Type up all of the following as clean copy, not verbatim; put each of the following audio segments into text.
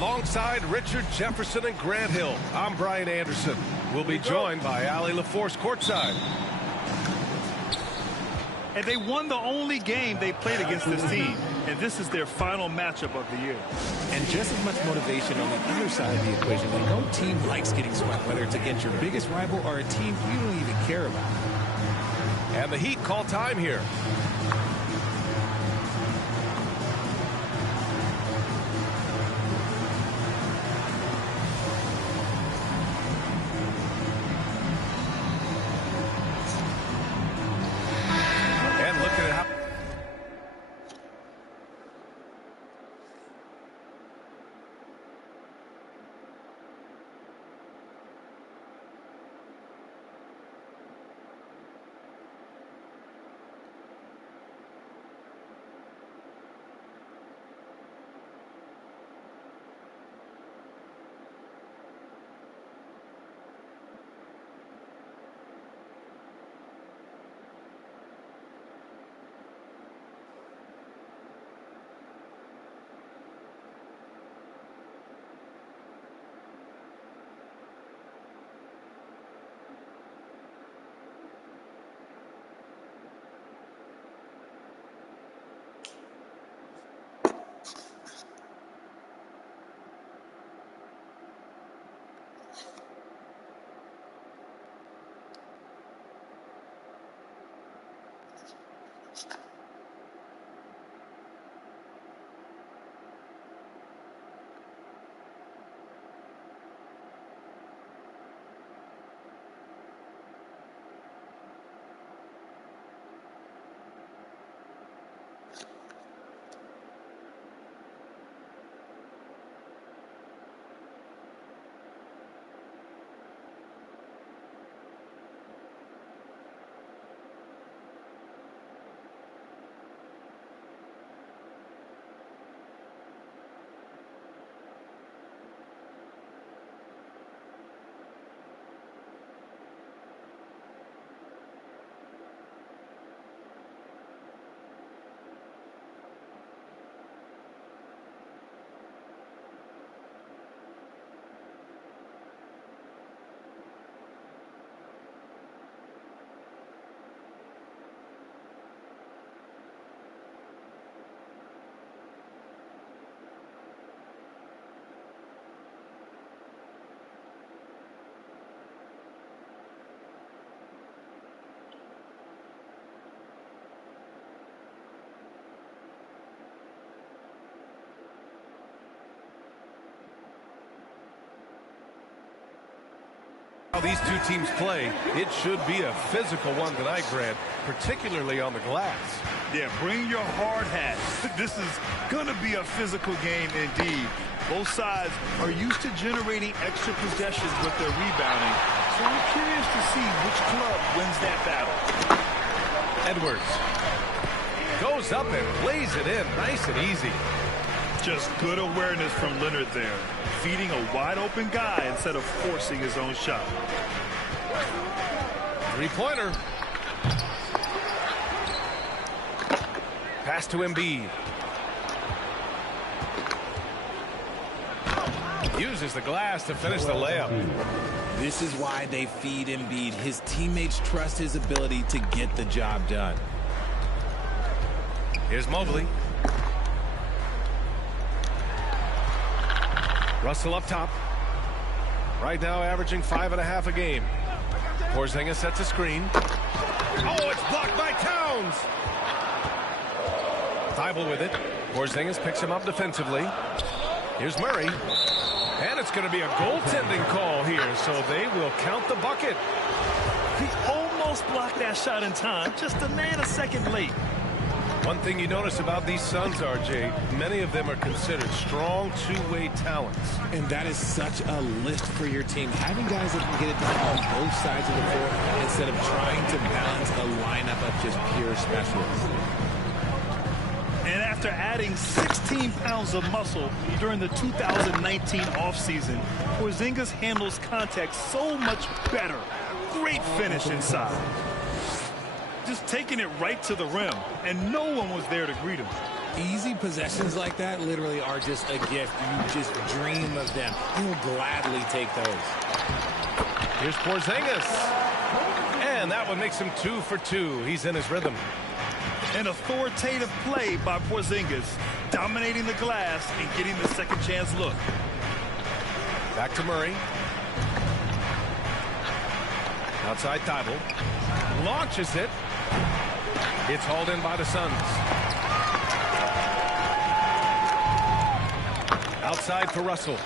Alongside Richard Jefferson and Grant Hill, I'm Brian Anderson. We'll be joined by Allie LaForce courtside. And they won the only game they played against this team. And this is their final matchup of the year. And just as much motivation on the other side of the equation. No team likes getting swept, whether it's against your biggest rival or a team you don't even care about. And the Heat call time here. How these two teams play, it should be a physical one tonight, Grant, particularly on the glass. Yeah, bring your hard hat. This is going to be a physical game indeed. Both sides are used to generating extra possessions with their rebounding, so we're curious to see which club wins that battle. Edwards goes up and lays it in nice and easy. Just good awareness from Leonard there, feeding a wide-open guy instead of forcing his own shot. Three-pointer. Pass to Embiid. Uses the glass to finish the layup. This is why they feed Embiid. His teammates trust his ability to get the job done. Here's Mobley. Russell up top. Right now averaging 5.5 a game. Porzingis sets a screen. Oh, it's blocked by Towns. Thibault with it. Porzingis picks him up defensively. Here's Murray. And it's going to be a goaltending call here, so they will count the bucket. He almost blocked that shot in time, just a nanosecond late. One thing you notice about these Suns, RJ, many of them are considered strong two-way talents. And that is such a lift for your team. Having guys that can get it done on both sides of the floor instead of trying to balance a lineup of just pure specialists. And after adding 16 pounds of muscle during the 2019 offseason, Porzingis handles contact so much better. Great finish inside. Just taking it right to the rim, and no one was there to greet him. Easy possessions like that literally are just a gift. You just dream of them. You'll gladly take those. Here's Porzingis. And that one makes him 2 for 2. He's in his rhythm. An authoritative play by Porzingis, dominating the glass and getting the second chance look. Back to Murray. Outside Thibault. Launches it. It's hauled in by the Suns. Outside for Russell.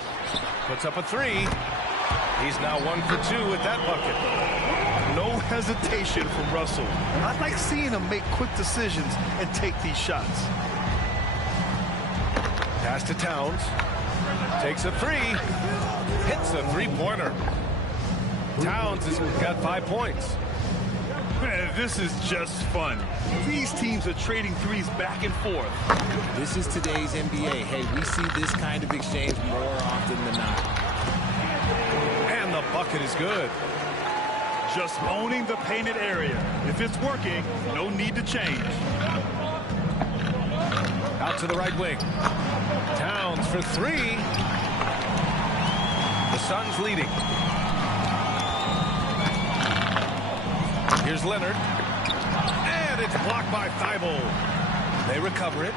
Puts up a 3. He's now 1 for 2 with that bucket. No hesitation from Russell. I like seeing him make quick decisions and take these shots. Pass to Towns. Takes a 3. Hits a three-pointer. Towns has got 5 points. Man, this is just fun. These teams are trading threes back and forth. This is today's NBA. Hey, we see this kind of exchange more often than not. And the bucket is good. Just owning the painted area. If it's working, no need to change. Out to the right wing. Towns for 3. The Suns leading. Here's Leonard. And it's blocked by Thibault. They recover it.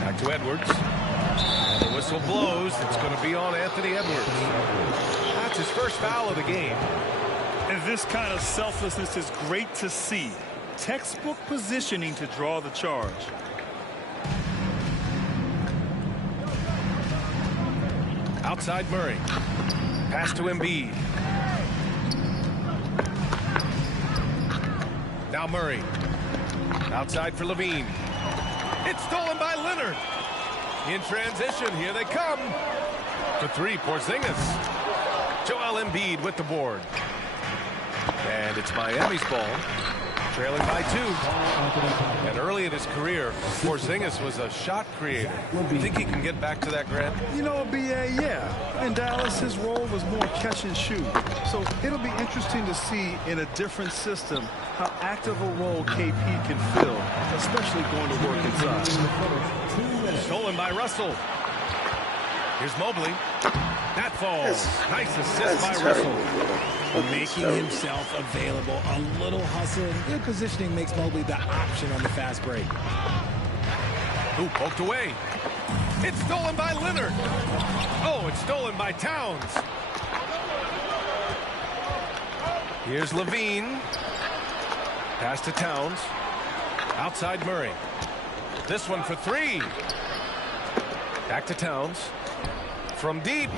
Back to Edwards. And the whistle blows. It's going to be on Anthony Edwards. That's his first foul of the game. And this kind of selflessness is great to see. Textbook positioning to draw the charge. Outside Murray. Pass to Embiid. Now Murray. Outside for Levine. It's stolen by Leonard. In transition, here they come. For 3, Porzingis. Joel Embiid with the board. And it's Miami's ball. Trailing by 2. And early in his career, Porzingis was a shot creator. You think he can get back to that, Grant? You know, B.A., yeah. In Dallas, his role was more catch and shoot. So it'll be interesting to see in a different system how active a role KP can fill, especially going to work inside. Stolen by Russell. Here's Mobley. That falls. Nice assist by Russell. Making himself available. A little hustle and good positioning makes Mobley the option on the fast break. Ooh, poked away. It's stolen by Leonard. Oh, it's stolen by Towns. Here's Levine. Pass to Towns. Outside Murray. This one for 3. Back to Towns. From deep.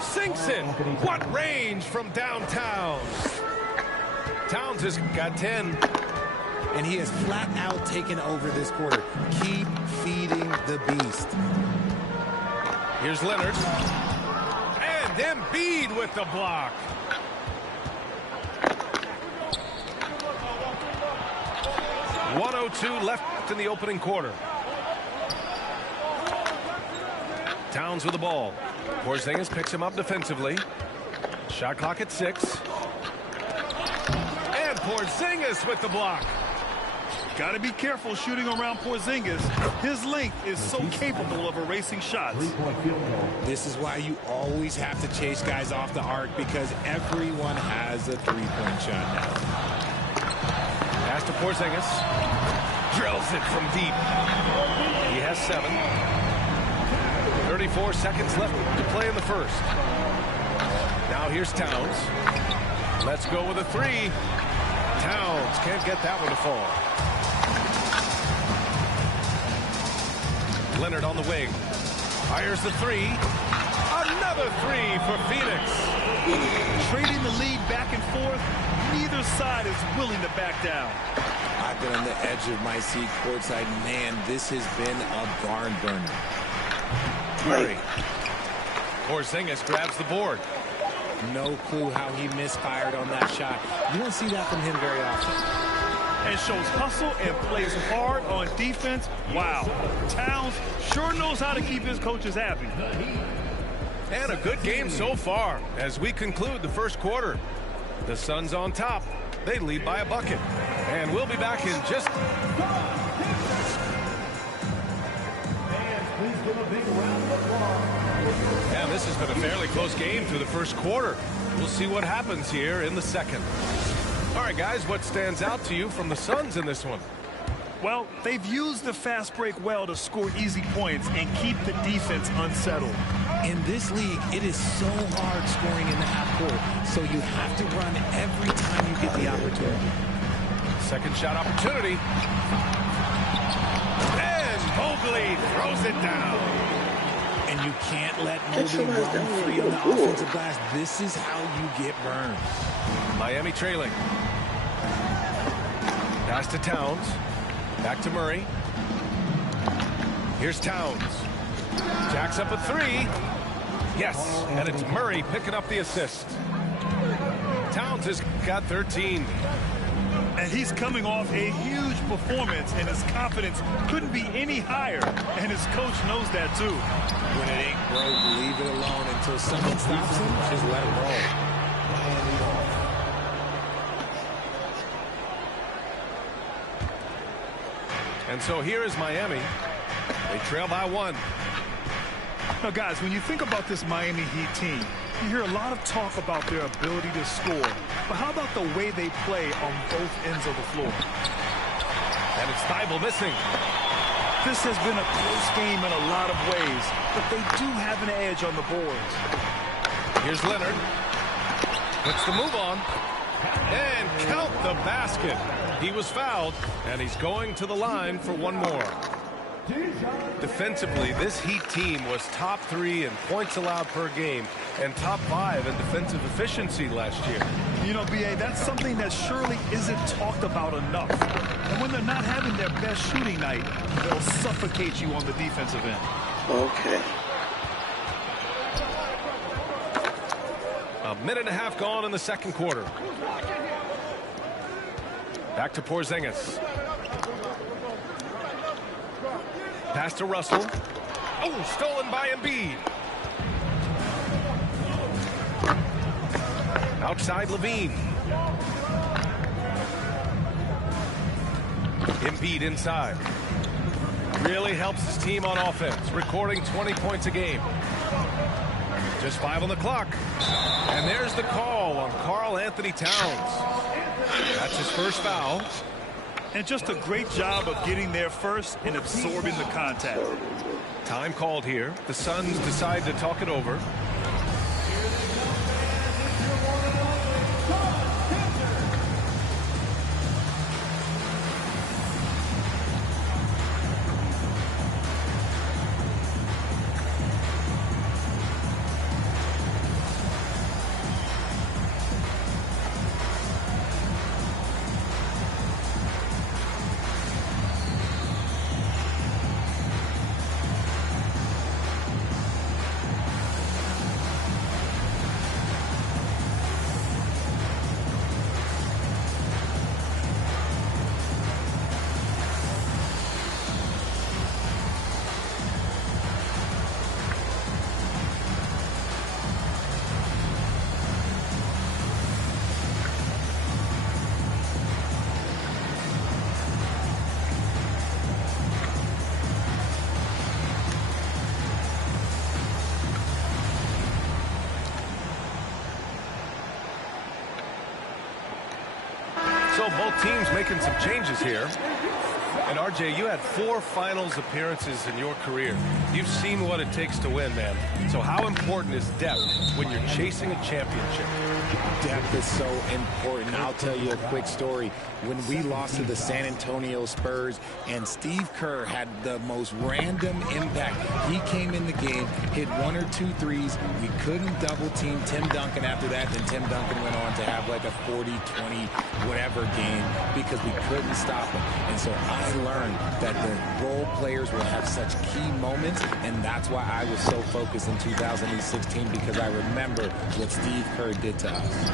Sinks it. What range from downtown. Towns has got 10. And he has flat out taken over this quarter. Keep feeding the beast. Here's Leonard. And Embiid with the block. .102 left in the opening quarter. Towns with the ball. Porzingis picks him up defensively. Shot clock at 6. And Porzingis with the block. Got to be careful shooting around Porzingis. His length is so capable of erasing shots. This is why you always have to chase guys off the arc, because everyone has a three-point shot now. Pass to Porzingis. Drills it from deep. He has 7. 34 seconds left to play in the first. Now here's Towns. Let's go with a 3. Towns can't get that one to fall. Leonard on the wing. Fires the 3. Another 3 for Phoenix. Trading the lead back and forth. Neither side is willing to back down. I've been on the edge of my seat courtside. Man, this has been a barn burner. Murray. Porzingis grabs the board. No clue how he misfired on that shot. You don't see that from him very often. And shows hustle and plays hard on defense. Wow. Towns sure knows how to keep his coaches happy. And a good game so far as we conclude the first quarter. The Suns on top. They lead by a bucket. And we'll be back in just... And this has been a fairly close game through the first quarter. We'll see what happens here in the second. All right, guys, what stands out to you from the Suns in this one? Well, they've used the fast break well to score easy points and keep the defense unsettled. In this league, it is so hard scoring in the half court, so you have to run every time you get the opportunity. Second shot opportunity. And Mobley throws it down. And you can't let Mobley run free on the offensive glass. This is how you get burned. Miami trailing. Pass to Towns. Back to Murray. Here's Towns. Jacks up a three. Yes, and it's Murray picking up the assist. Towns has got 13. And he's coming off a huge performance, and his confidence couldn't be any higher. And his coach knows that, too. When it ain't broke, leave it alone until someone stops him. Just let him roll. And so here is Miami. They trail by one. Now, guys, when you think about this Miami Heat team, you hear a lot of talk about their ability to score. But how about the way they play on both ends of the floor? And it's Thibault missing. This has been a close game in a lot of ways, but they do have an edge on the boards. Here's Leonard. Puts the move on. And count the basket. He was fouled, and he's going to the line for one more. Defensively, this Heat team was top 3 in points allowed per game and top 5 in defensive efficiency last year. You know, B.A., that's something that surely isn't talked about enough. And when they're not having their best shooting night, they'll suffocate you on the defensive end. Okay. A minute and a half gone in the second quarter. Back to Porzingis. Pass to Russell. Oh, stolen by Embiid. Outside Levine. Embiid inside. Really helps his team on offense, recording 20 points a game. Just 5 on the clock. And there's the call on Karl Anthony Towns. That's his first foul. And just a great job of getting there first and absorbing the contact. Time called here. The Suns decide to talk it over. So both teams making some changes here. And RJ, you had 4 finals appearances in your career. You've seen what it takes to win, man. So how important is depth when you're chasing a championship? Depth is so important. I'll tell you a quick story. When we lost to the San Antonio Spurs and Steve Kerr had the most random impact. He came in the game, hit 1 or 2 threes. We couldn't double team Tim Duncan after that. Then Tim Duncan went on to have like a 40, 20, whatever game because we couldn't stop him. And so I learned that the role players will have such key moments, and that's why I was so focused in 2016 because I remember what Steve Kerr did to us.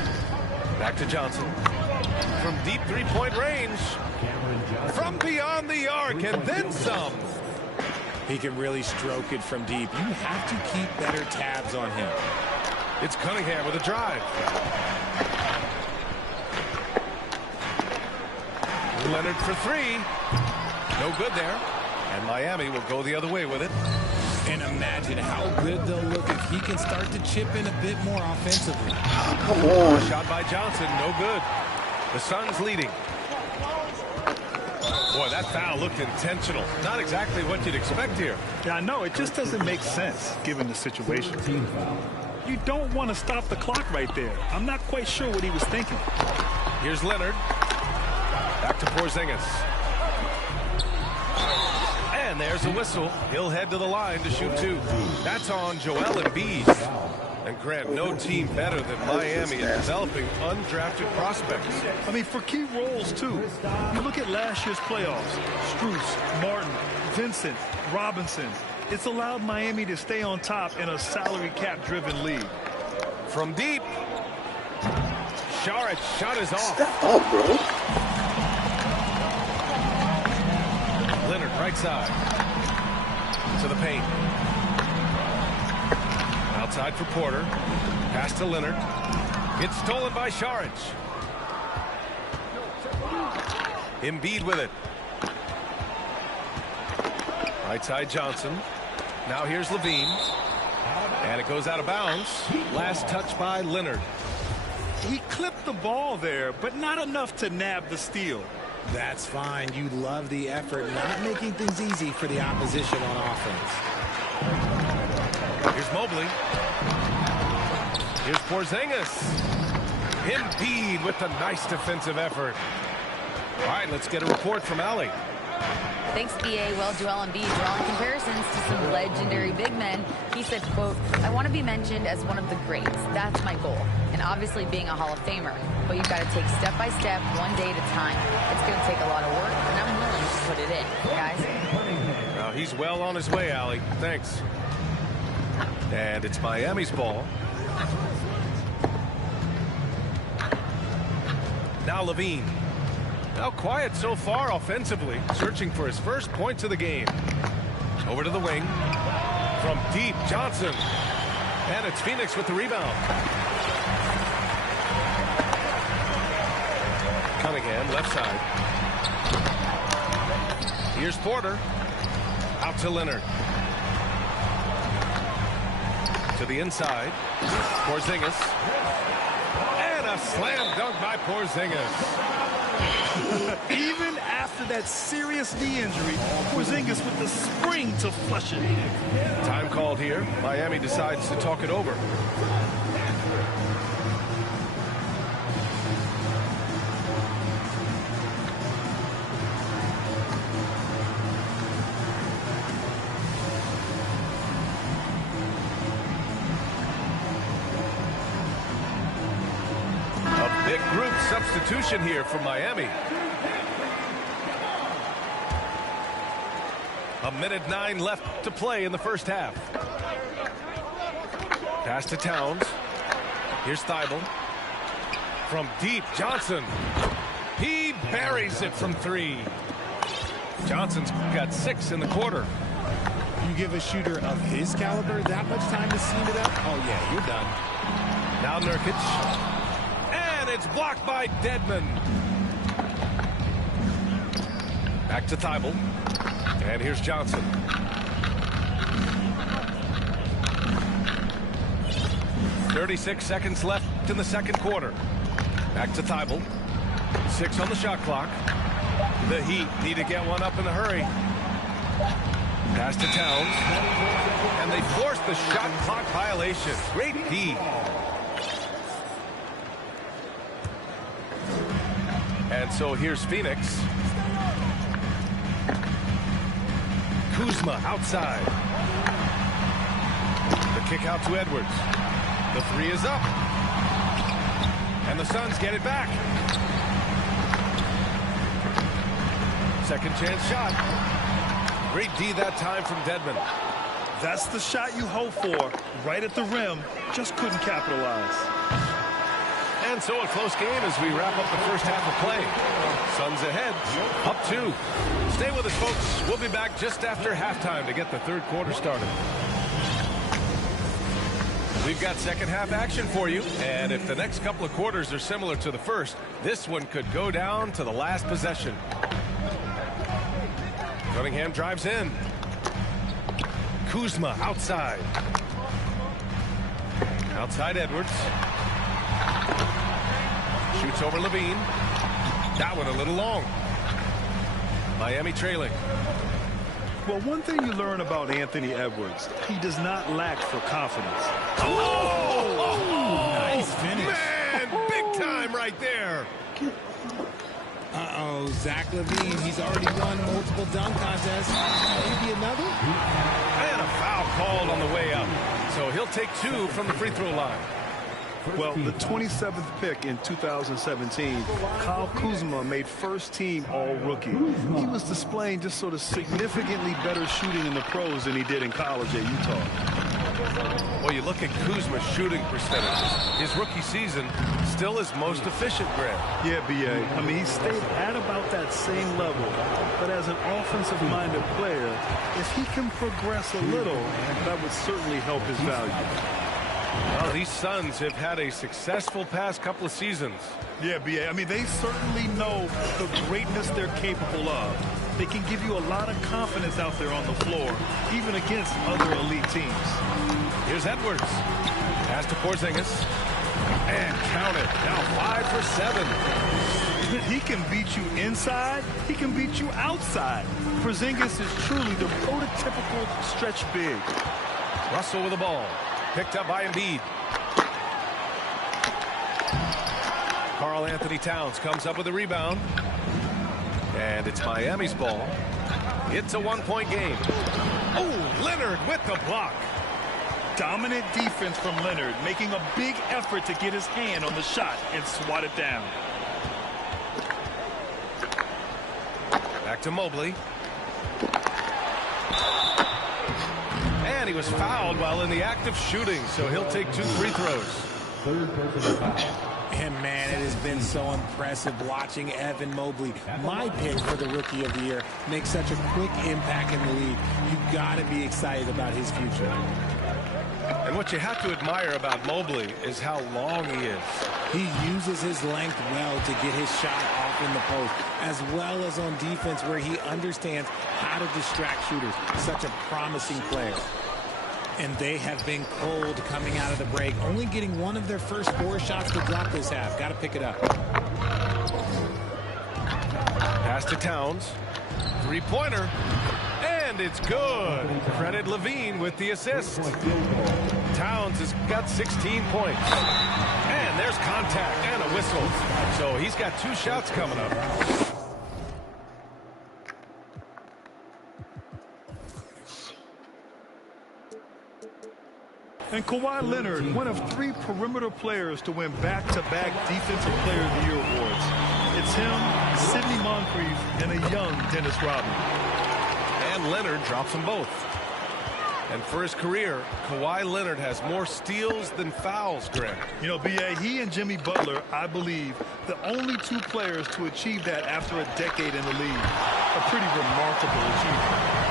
Back to Johnson. From deep three-point range. From beyond the arc, and then some. He can really stroke it from deep. You have to keep better tabs on him. It's Cunningham with a drive. Leonard for three. No good there. And Miami will go the other way with it. And imagine how good they'll look if he can start to chip in a bit more offensively. Come on. Shot by Johnson, no good. The Suns leading. Boy, that foul looked intentional. Not exactly what you'd expect here. Yeah, I know. It just doesn't make sense given the situation. You don't want to stop the clock right there. I'm not quite sure what he was thinking. Here's Leonard. Back to Porzingis. And there's a whistle. He'll head to the line to shoot two. That's on Joel Embiid. And Grant, no team better than Miami at developing undrafted prospects. I mean, for key roles, too. You look at last year's playoffs. Strus, Martin, Vincent, Robinson. It's allowed Miami to stay on top in a salary cap-driven league. From deep. Saric shot is off. Step up, bro. Leonard right side. To the paint. Outside for Porter. Pass to Leonard. It's stolen by Saric. Embiid with it. Right side Johnson. Now here's Levine. And it goes out of bounds. Last touch by Leonard. He clipped the ball there, but not enough to nab the steal. That's fine. You love the effort, not making things easy for the opposition on offense. Here's Mobley. Here's Porzingis. Embiid with the nice defensive effort. All right, let's get a report from Allie. Thanks, EA. Well, Joel Embiid drawing comparisons to some legendary big men. He said, quote, "I want to be mentioned as one of the greats. That's my goal. And obviously being a Hall of Famer. But you've got to take step by step, one day at a time. It's going to take a lot of work, and I'm willing to put it in, guys." Now he's well on his way, Allie. Thanks. And it's Miami's ball. Now Levine. Now quiet so far offensively, searching for his first points of the game. Over to the wing. From deep, Johnson. And it's Phoenix with the rebound. Cunningham, left side. Here's Porter. Out to Leonard. To the inside. Porzingis. And a slam dunk by Porzingis. Even after that serious knee injury, Porzingis with the spring to flush it. Time called here. Miami decides to talk it over. Big group substitution here for Miami. A minute 9 left to play in the first half. Pass to Towns. Here's Thibault. From deep, Johnson. He buries it from three. Johnson's got 6 in the quarter. You give a shooter of his caliber that much time to seam it up? Oh, yeah, you're done. Now Nurkic. It's blocked by Dedmon. Back to Thibault. And here's Johnson. .36 seconds left in the second quarter. Back to Thibault. 6 on the shot clock. The Heat need to get one up in a hurry. Pass to Towns. And they force the shot clock violation. Great D. And so here's Phoenix. Kuzma outside. The kick out to Edwards. The three is up. And the Suns get it back. Second chance shot. Great D that time from Dedmon. That's the shot you hope for. Right at the rim. Just couldn't capitalize. And so a close game as we wrap up the first half of play. Suns ahead, up 2. Stay with us, folks. We'll be back just after halftime to get the third quarter started. We've got second half action for you, and if the next couple of quarters are similar to the first, this one could go down to the last possession. Cunningham drives in. Kuzma outside. Outside Edwards. Shoots over Levine. That one a little long. Miami trailing. Well, one thing you learn about Anthony Edwards, he does not lack for confidence. Oh! Nice finish. Man, big time right there. Uh-oh, Zach LaVine, he's already won multiple dunk contests. Maybe another? And a foul called on the way up. So he'll take 2 from the free throw line. Well, the 27th pick in 2017, Kyle Kuzma made first-team All-Rookie. He was displaying just sort of significantly better shooting in the pros than he did in college at Utah. Well, you look at Kuzma's shooting percentages. His rookie season, still his most efficient, Grant. Yeah, B.A. I mean, he stayed at about that same level. But as an offensive-minded player, if he can progress a little, that would certainly help his value. Well, these Suns have had a successful past couple of seasons. Yeah, B.A. I mean, they certainly know the greatness they're capable of. They can give you a lot of confidence out there on the floor, even against other elite teams. Here's Edwards. Pass to Porzingis. And count it. Now 5 for 7. He can beat you inside. He can beat you outside. Porzingis is truly the prototypical stretch big. Russell with the ball. Picked up by Embiid. Karl Anthony Towns comes up with a rebound. And it's Miami's ball. It's a one-point game. Oh, Leonard with the block. Dominant defense from Leonard, making a big effort to get his hand on the shot and swat it down. Back to Mobley. And he was fouled while in the act of shooting, so he'll take 2 free throws. And, man, it has been so impressive watching Evan Mobley, my pick for the Rookie of the Year, make such a quick impact in the league. You've got to be excited about his future. And what you have to admire about Mobley is how long he is. He uses his length well to get his shot off in the post, as well as on defense where he understands how to distract shooters. Such a promising player. And they have been cold coming out of the break, only getting one of their first 4 shots to drop this half. Got to pick it up. Pass to Towns. 3-pointer. And it's good. Credit Levine with the assist. Towns has got 16 points. And there's contact and a whistle. So he's got 2 shots coming up. And Kawhi Leonard, one of 3 perimeter players to win back-to-back Defensive Player of the Year awards. It's him, Sidney Moncrief, and a young Dennis Rodman. And Leonard drops them both. And for his career, Kawhi Leonard has more steals than fouls, Greg. You know, B.A., he and Jimmy Butler, I believe, the only 2 players to achieve that after a decade in the league. A pretty remarkable achievement.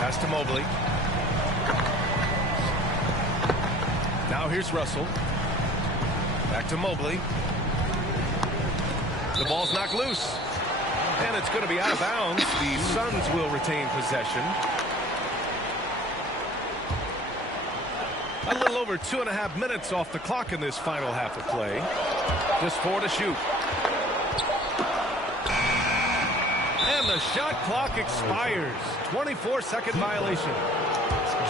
Pass to Mobley. Now here's Russell. Back to Mobley. The ball's knocked loose. And it's going to be out of bounds. The Suns will retain possession. A little over 2.5 minutes off the clock in this final half of play. Just 4 to shoot. And the shot clock expires. 24-second violation.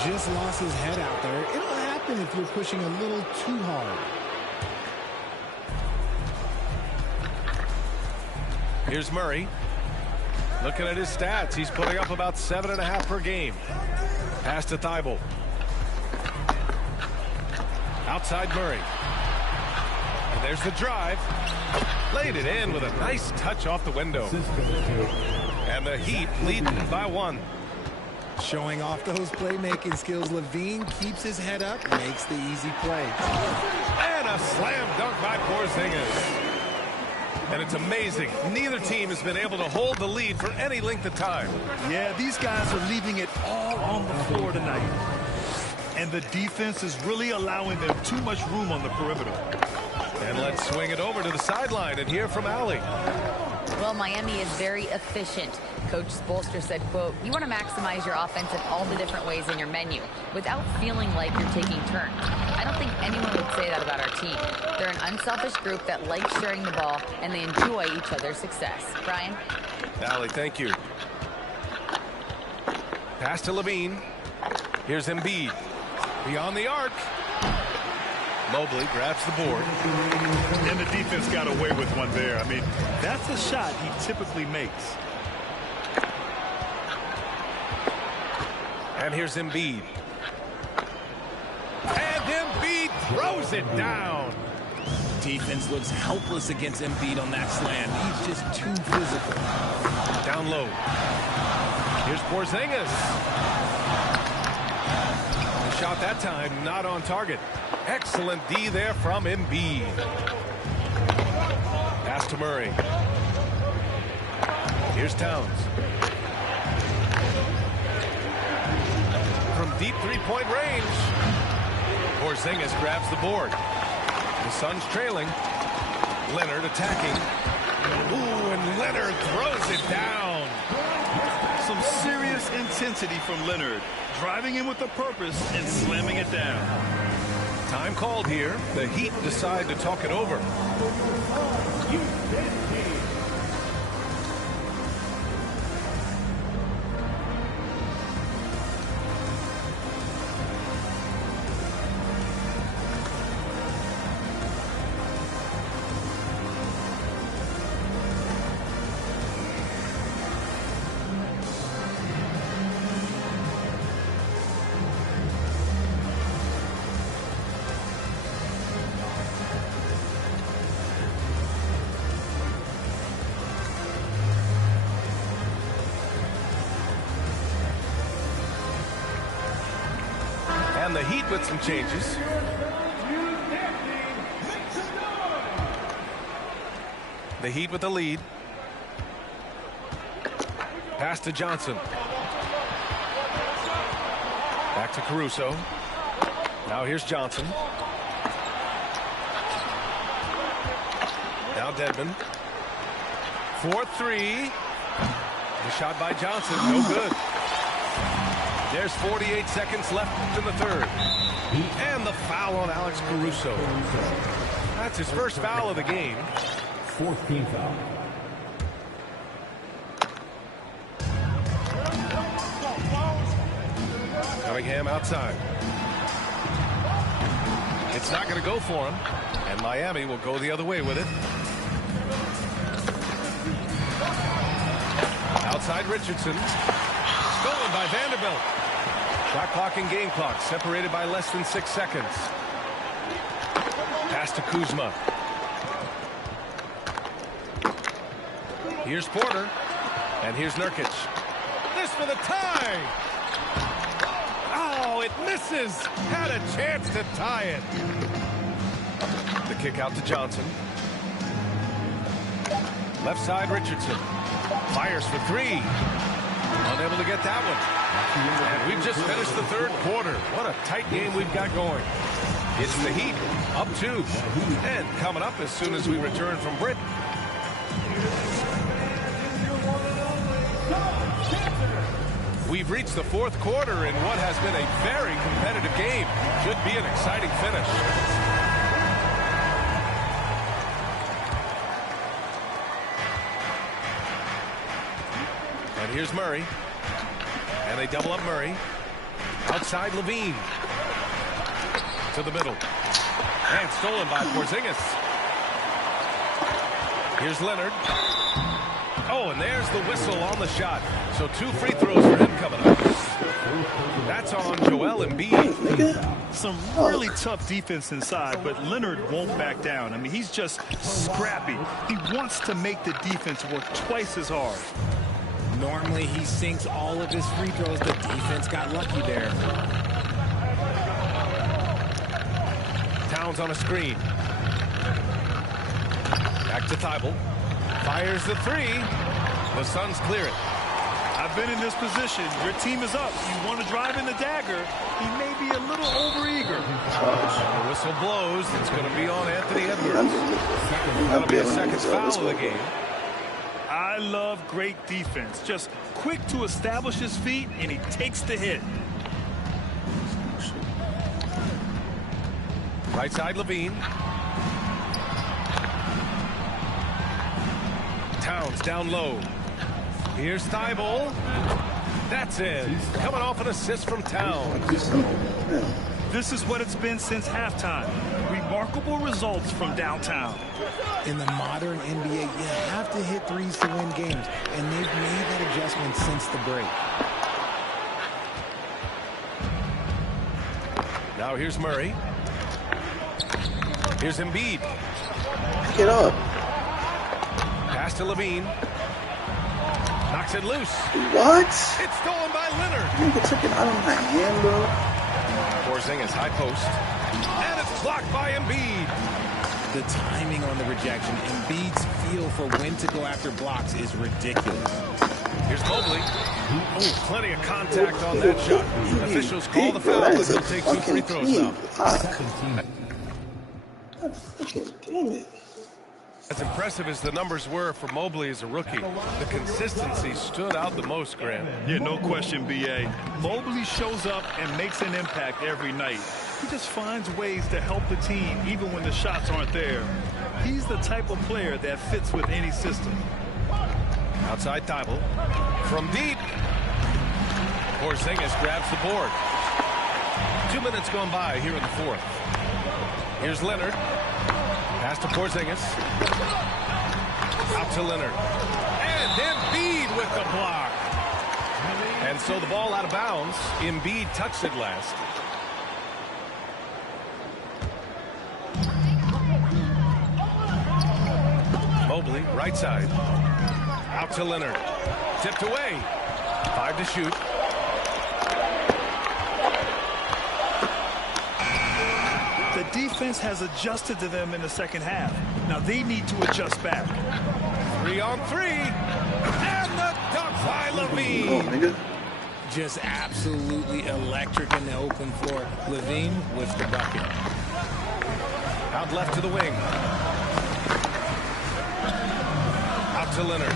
Just lost his head out there. It'll happen if you're pushing a little too hard. Here's Murray. Looking at his stats, he's putting up about 7.5 per game. Pass to Thibault. Outside Murray. And there's the drive. Laid it in with a nice touch off the window. And the Heat leading by 1. Showing off those playmaking skills, Levine keeps his head up, makes the easy play. And a slam dunk by Porzingis. And it's amazing. Neither team has been able to hold the lead for any length of time. Yeah, these guys are leaving it all on the floor tonight. And the defense is really allowing them too much room on the perimeter. And let's swing it over to the sideline and hear from Allie. Well, Miami is very efficient. Coach Spoelstra said, quote, you want to maximize your offense in all the different ways in your menu without feeling like you're taking turns. I don't think anyone would say that about our team. They're an unselfish group that likes sharing the ball, and they enjoy each other's success. Brian? Allie, thank you. Pass to Levine. Here's Embiid. Beyond the arc. Mobley grabs the board. And the defense got away with one there. I mean, that's a shot he typically makes. And here's Embiid. And Embiid throws it down. Defense looks helpless against Embiid on that slant. He's just too physical. Down low. Here's Porzingis. The shot that time not on target. Excellent D there from Embiid. Pass to Murray. Here's Towns. From deep three-point range. Porzingis grabs the board. The Suns trailing. Leonard attacking. Ooh, and Leonard throws it down. Some serious intensity from Leonard. Driving in with a purpose and slamming it down. Time called here. The Heat decide to talk it over. And the Heat with some changes. The Heat with the lead. Pass to Johnson. Back to Caruso. Now here's Johnson. Now Dedmon. 4-3. The shot by Johnson, no good. There's 48 seconds left in the third. And the foul on Alex Caruso. That's his first foul of the game. 14th foul. Cunningham outside. It's not going to go for him. And Miami will go the other way with it. Outside Richardson. Stolen by Vanderbilt. Shot clock and game clock separated by less than 6 seconds. Pass to Kuzma. Here's Porter. And here's Nurkic. This for the tie. Oh, it misses. Had a chance to tie it. The kick out to Johnson. Left side Richardson. Fires for three. Unable to get that one. And we've just finished the third quarter. What a tight game we've got going. It's the Heat up 2. And coming up as soon as we return from break. We've reached the fourth quarter in what has been a very competitive game. Should be an exciting finish. And here's Murray. And they double up Murray. Outside Levine. To the middle. And stolen by Porzingis. Here's Leonard. Oh, and there's the whistle on the shot. So 2 free throws for him coming up. That's on Joel Embiid. Some really tough defense inside, but Leonard won't back down. I mean, he's just scrappy. He wants to make the defense work twice as hard. Normally he sinks all of his free throws. The defense got lucky there. Towns on a screen. Back to Thibault. Fires the three. The Suns clear it. I've been in this position. Your team is up. You want to drive in the dagger. He may be a little overeager. The whistle blows. It's going to be on Anthony Edwards. That'll be a second foul of the game. I love great defense. Just quick to establish his feet, and he takes the hit. Right side, Levine. Towns down low. Here's Thibault. That's in. Coming off an assist from Towns. This is what it's been since halftime. Remarkable results from downtown. In the modern NBA, you have to hit threes to win games, and they've made that adjustment since the break. Now here's Murray. Here's Embiid. Get up. Pass to Levine. Knocks it loose. What? It's stolen by Leonard. Nigga took it out of my hand, bro. Porzingis high post. And it's blocked by Embiid. The timing on the rejection, Embiid's feel for when to go after blocks is ridiculous. Here's Mobley. Oh, plenty of contact on that shot. Officials call the foul, but he'll take 2 free throws now. Damn it. As impressive as the numbers were for Mobley as a rookie, the consistency stood out the most, Grant. Yeah, no question, B.A. Mobley shows up and makes an impact every night. He just finds ways to help the team even when the shots aren't there. He's the type of player that fits with any system. Outside Thibault. From deep. Porzingis grabs the board. 2 minutes gone by here in the fourth. Here's Leonard. Pass to Porzingis. Out to Leonard. And Embiid with the block. And so the ball out of bounds. Embiid touched it last. Mobley, right side. Out to Leonard. Tipped away. 5 to shoot. The defense has adjusted to them in the second half. Now they need to adjust back. 3 on 3. And the dunk by Oh, Levine. nigga. Just absolutely electric in the open floor. Levine with the bucket. Out left to the wing. Out to Leonard.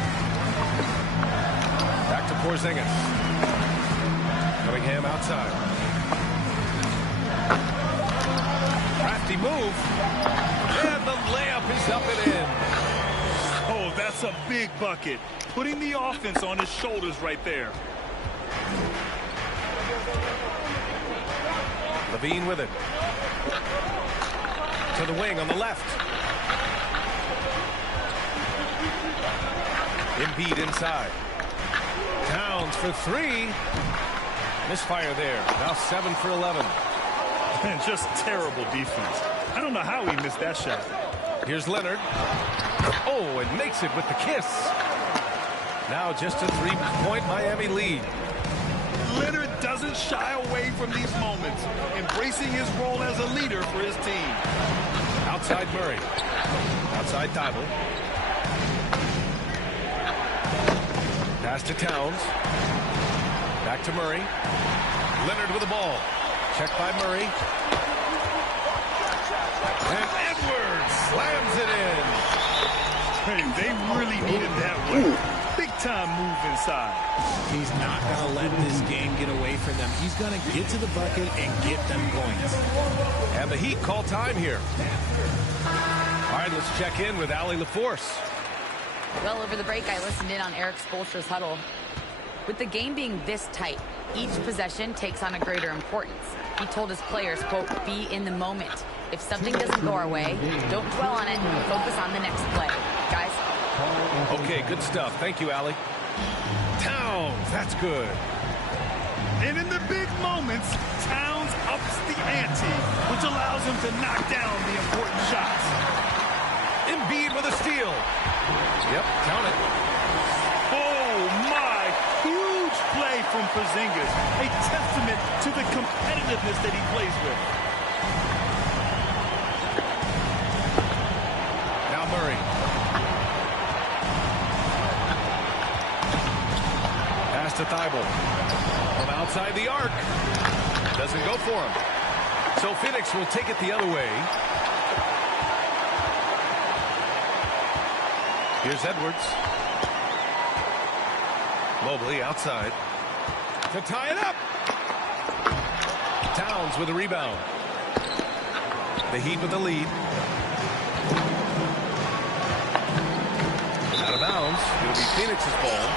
Back to Porzingis. Cunningham outside. Crafty move. And the layup is up and in. Oh, that's a big bucket. Putting the offense on his shoulders right there. Levine with it. To the wing on the left. Embiid inside. Towns for 3. Misfire there. Now 7 for 11. And just terrible defense. I don't know how he missed that shot. Here's Leonard. Oh, and makes it with the kiss. Now just a 3-point Miami lead. Leonard doesn't shy away from these moments, embracing his role as a leader for his team. Outside Murray. Outside Thibault. Pass to Towns. Back to Murray. Leonard with the ball. Checked by Murray. And Edwards slams it in. Hey, they really needed that one. Big time move inside. He's not going to let this game get away from them. He's going to get to the bucket and get them points. And the Heat call time here. All right, let's check in with Allie LaForce. Well, over the break, I listened in on Eric Spoelstra's huddle. With the game being this tight, each possession takes on a greater importance. He told his players, quote, be in the moment. If something doesn't go our way, don't dwell on it. Focus on the next play. Guys? Okay, good stuff. Thank you, Allie. Towns, that's good. And in the big moments, Towns ups the ante, which allows him to knock down the important shots. Embiid with a steal. Yep, count it. Oh, my. Huge play from Porzingis. A testament to the competitiveness that he plays with. Now Murray. to Thibault. From outside the arc. Doesn't go for him. So Phoenix will take it the other way. Here's Edwards. Mobley outside. To tie it up. Towns with a rebound. The Heat with the lead. Out of bounds. It'll be Phoenix's ball.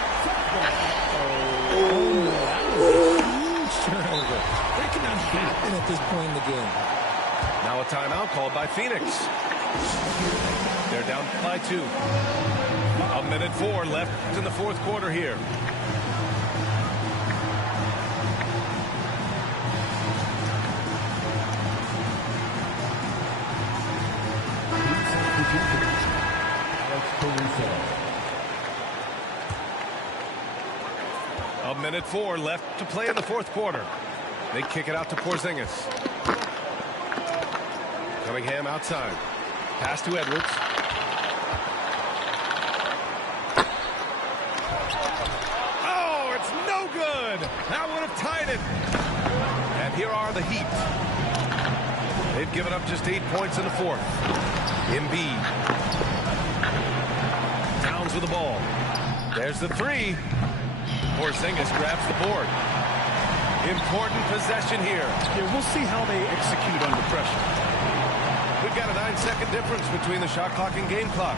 Huge turnover. That cannot happen at this point in the game. Now a timeout called by Phoenix. They're down by 2. 1:04 left in the fourth quarter here. A minute 4 left to play in the fourth quarter. They kick it out to Porzingis. Cunningham outside. Pass to Edwards. Oh, it's no good. That would have tied it. And here are the Heat. They've given up just 8 points in the fourth. Embiid. Towns with the ball. There's the 3. Porzingis grabs the board. Important possession here. Yeah, we'll see how they execute under pressure. We've got a 9-second difference between the shot clock and game clock.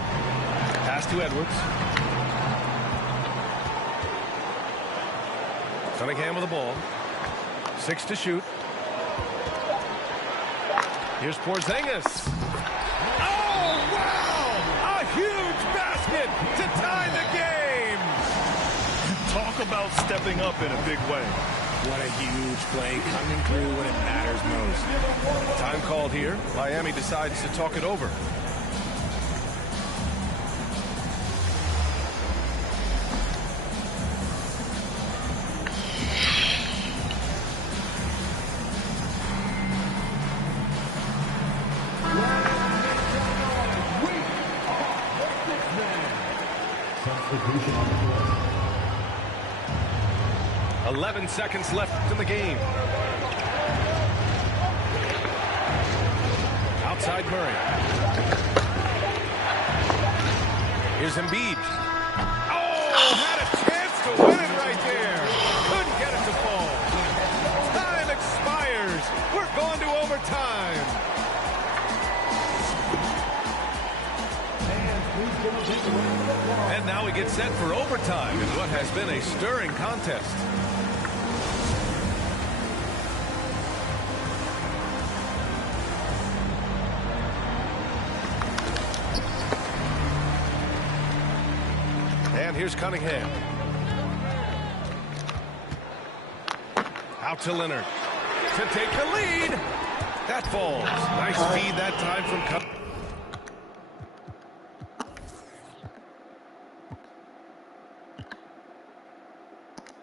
Pass to Edwards. Cunningham with the ball. 6 to shoot. Here's Porzingis. Oh, wow! A huge basket to tie the game! Talk about stepping up in a big way. What a huge play coming through when it matters most. Time called here. Miami decides to talk it over. Substitution on the floor. 11 seconds left in the game. Outside Murray. Here's Embiid. Oh, had a chance to win it right there. Couldn't get it to fall. Time expires. We're going to overtime. And now we get set for overtime in what has been a stirring contest. And here's Cunningham. Out to Leonard. To take the lead. That falls. Nice feed that time from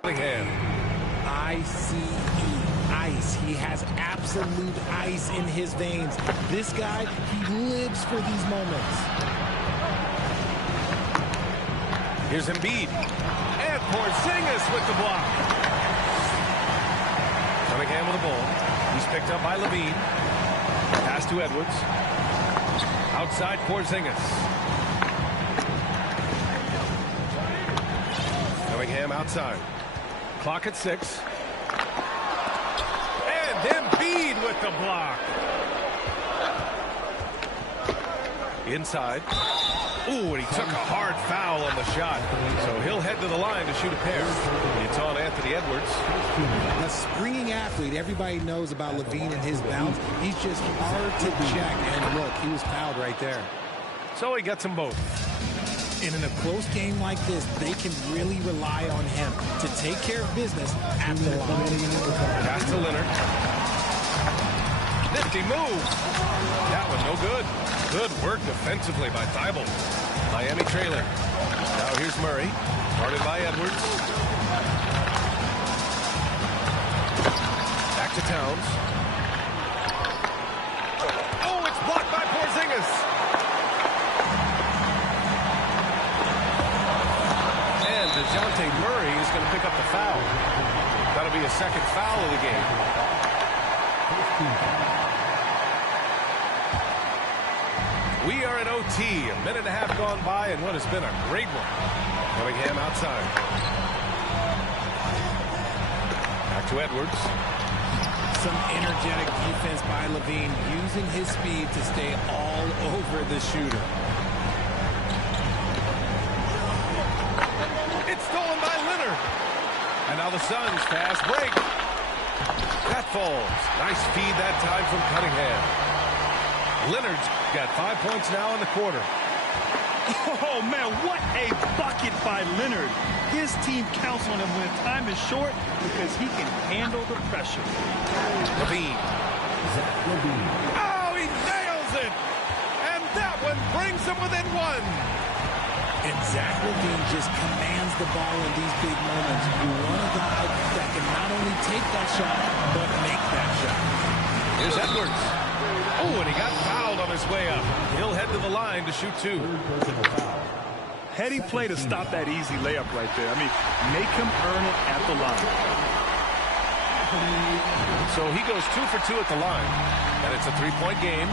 Cunningham. Ice. He has absolute ice in his veins. This guy, he lives for these moments. Here's Embiid. And Porzingis with the block. Cunningham with the ball. He's picked up by Levine. Pass to Edwards. Outside Porzingis. Cunningham outside. Clock at 6. And Embiid with the block. Inside. Ooh, and he took a hard foul on the shot. So he'll head to the line to shoot a pair. It's on Anthony Edwards. A springing athlete. Everybody knows about Levine and his bounce. He's just hard to check. And look, he was fouled right there. So he gets them both. And in a close game like this, they can really rely on him to take care of business at the line. Pass to Leonard. Nifty move. That one no good. Good work defensively by Thibault. Miami trailing. Now here's Murray. Guarded by Edwards. Back to Towns. Oh, it's blocked by Porzingis. And DeJounte Murray is going to pick up the foul. That'll be a second foul of the game. We are in OT. A minute and a half gone by and what has been a great one. Cunningham outside. Back to Edwards. Some energetic defense by LaVine, using his speed to stay all over the shooter. It's stolen by Leonard. And now the Suns fast break. That falls. Nice feed that time from Cunningham. Leonard's got 5 points now in the quarter. Oh, man, what a bucket by Leonard. His team counts on him when time is short because he can handle the pressure. LaVine. Oh, he nails it. And that one brings him within one. And Zach LaVine just commands the ball in these big moments. You want a guy that can not only take that shot, but make that shot. Here's Edwards. Oh, and he got fouled on his way up. He'll head to the line to shoot two. Heady play to stop that easy layup right there. I mean, make him earn it at the line. So he goes 2 for 2 at the line. And it's a three-point game.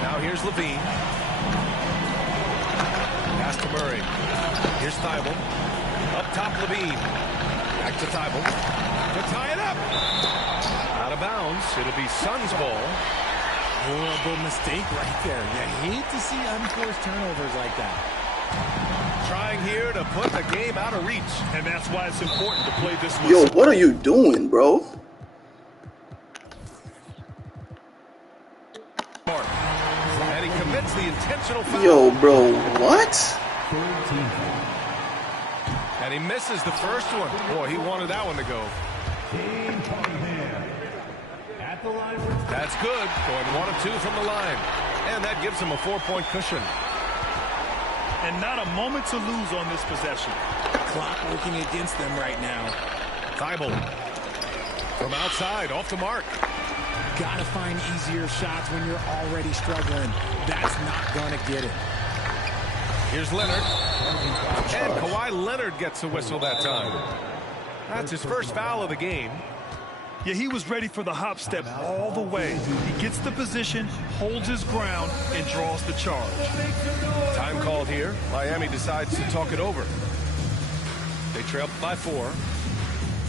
Now here's LaVine. Pass to Murray. Here's Thibault. Up top, LaVine. Back to Thibault. To tie it up. Out of bounds. It'll be Suns ball. Horrible mistake right there. You hate to see unforced turnovers like that. Trying here to put the game out of reach. And that's why it's important to play this one. Yo, what are you doing, bro? And he commits the intentional foul. Yo, bro, what? And he misses the first one. Boy, he wanted that one to go. That's good. Going 1 of 2 from the line. And that gives him a 4-point cushion. And not a moment to lose on this possession. Clock working against them right now. Thibault. From outside, off the mark. Gotta find easier shots when you're already struggling. That's not gonna get it. Here's Leonard. And Kawhi Leonard gets a whistle that time. That's his first foul of the game. Yeah, he was ready for the hop step all the way. He gets the position, holds his ground, and draws the charge. Time called here. Miami decides to talk it over. They trail by 4.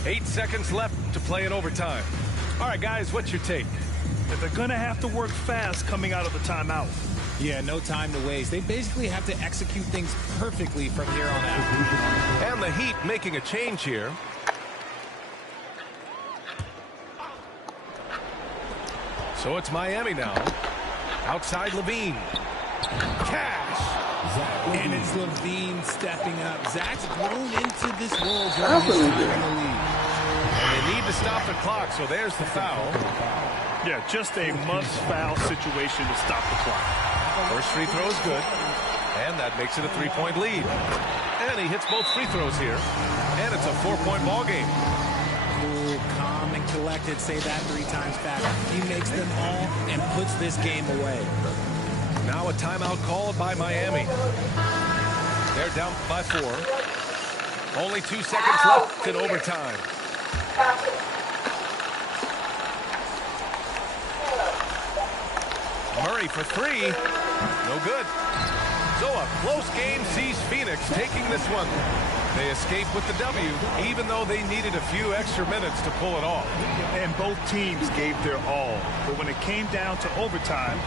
8 seconds left to play in overtime. All right, guys, what's your take? That they're going to have to work fast coming out of the timeout. Yeah, no time to waste. They basically have to execute things perfectly from here on out. And the Heat making a change here. So it's Miami now. Outside LaVine. Cash. And it's LaVine stepping up. Zach's grown into this role during his time in the league. And they need to stop the clock, so there's the foul. Yeah, just a must-foul situation to stop the clock. First free throw is good. And that makes it a 3-point lead. And he hits both free throws here. And it's a 4-point ball game. Cool, calm, and collected. Say that 3 times fast. He makes them all and puts this game away. Now a timeout called by Miami. They're down by 4. Only 2 seconds left in overtime. Murray for 3. No good. So a close game sees Phoenix taking this one. They escape with the W, even though they needed a few extra minutes to pull it off. And both teams gave their all. But when it came down to overtime,